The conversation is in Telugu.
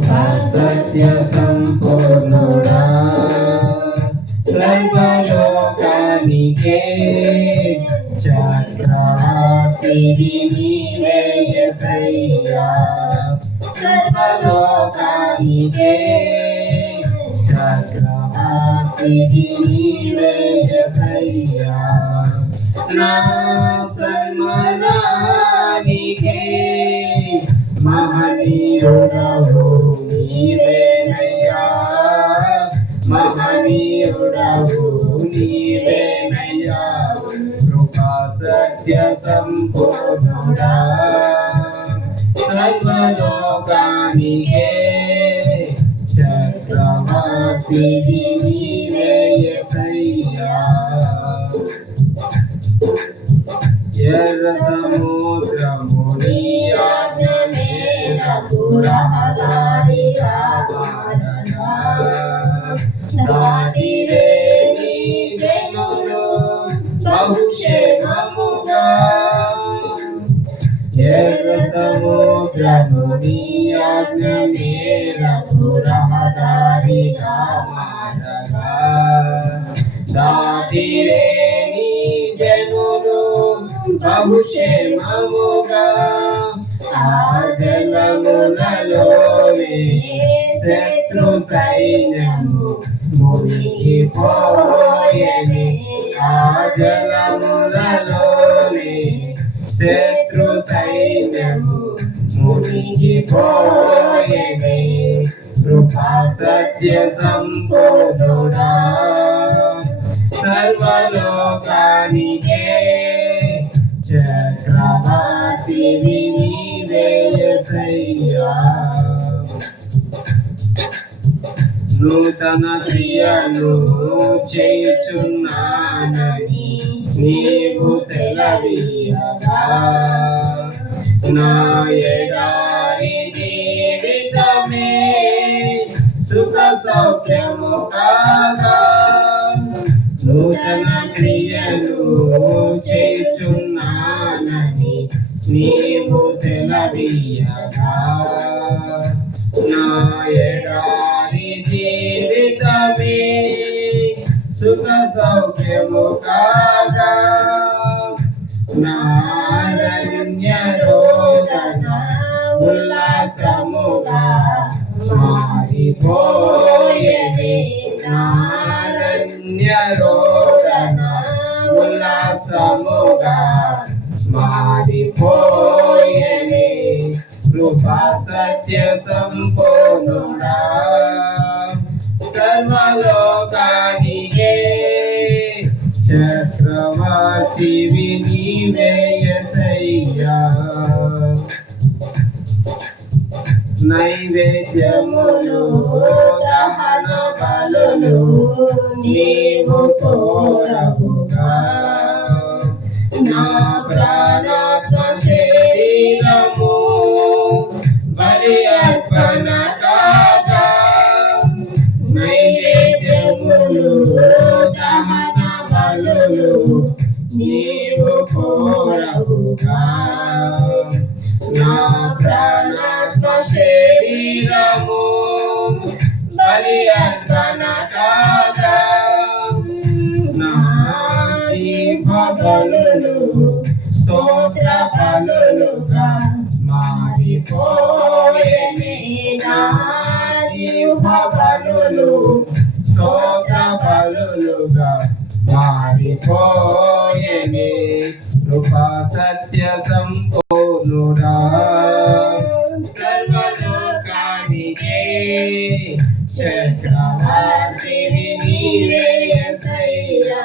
కృపా సత్య సంపూర్ణుడా సర్వలోకానికే చక్రవర్తివి నీవే యేసయ్యా సర్వలోకానికే చక్రవర్తివి నీవే యేసయ్యా నా సన్మానానికే మహనీయుడవు నీవేనయ్యా మహనీయుడవు నీవేనయ్యా కృపా సత్య సంపూర్ణుడా సర్వలోకానికే చక్రవర్తివి నీవే యేసయ్యా ఎర్ర సముద్రము నీ ఆజ్ఞ మేరకు రహదారిగా మారగా దాటిరే నీ జనులు బహుక్షేమముగా ఎర్ర సముద్రము నీ ఆజ్ఞ మేరకు రహదారిగా మారగా దాటిరే నీ జనులు బహుక్షేమముగా ఆ జలములలోనే శత్రు సైన్యము మునిగిపోయెను ఆ జలములలోనే శత్రు సైన్యము మునిగిపోయెను కృపా సత్య సంపూర్ణుడా సర్వలోకానికే చక్రవర్తివి నీవే యేసయ్యా నూతన క్రియను చేయుచున్నానని నీవు సెలవీయగా నా ఎడారి జీవితమే సుఖ సౌఖ్యము కాగా నూతన క్రియను చేయుచున్నానని నీవు సెలవీయగా నా ఎడారి జీవితమే సుఖ సౌఖ్యము కాగా నారణ్య రోదన ఉల్లాసముగా మారిపోయేది నారణ్య రోదన ఉల్లాసముగా మారిపోయేది కృపా సత్య సంపూర్ణుడా సర్వలోకానికే చక్రవర్తివి నీవే యేసయ్యా నైవేద్యములు దహన బలులు నీవు కోరవుగా నా ప్రాణాత్మ శరీరము బలి అర్పణ కాగా నైవేద్యములు దహన బలులు నీవు కోరవుగా నా ప్రాణాత్మ శరీరము బలి అర్పణ కాగా నా జీవ బలులు స్తోత్ర బలులుగా మారిపోయేని నా జీవ బలులు స్తోత్ర బలులుగా మారిపోయేని కృపా సత్య సంపూర్ణుడా సర్వలోకానికే చక్రవర్తివి నీవే యేసయ్యా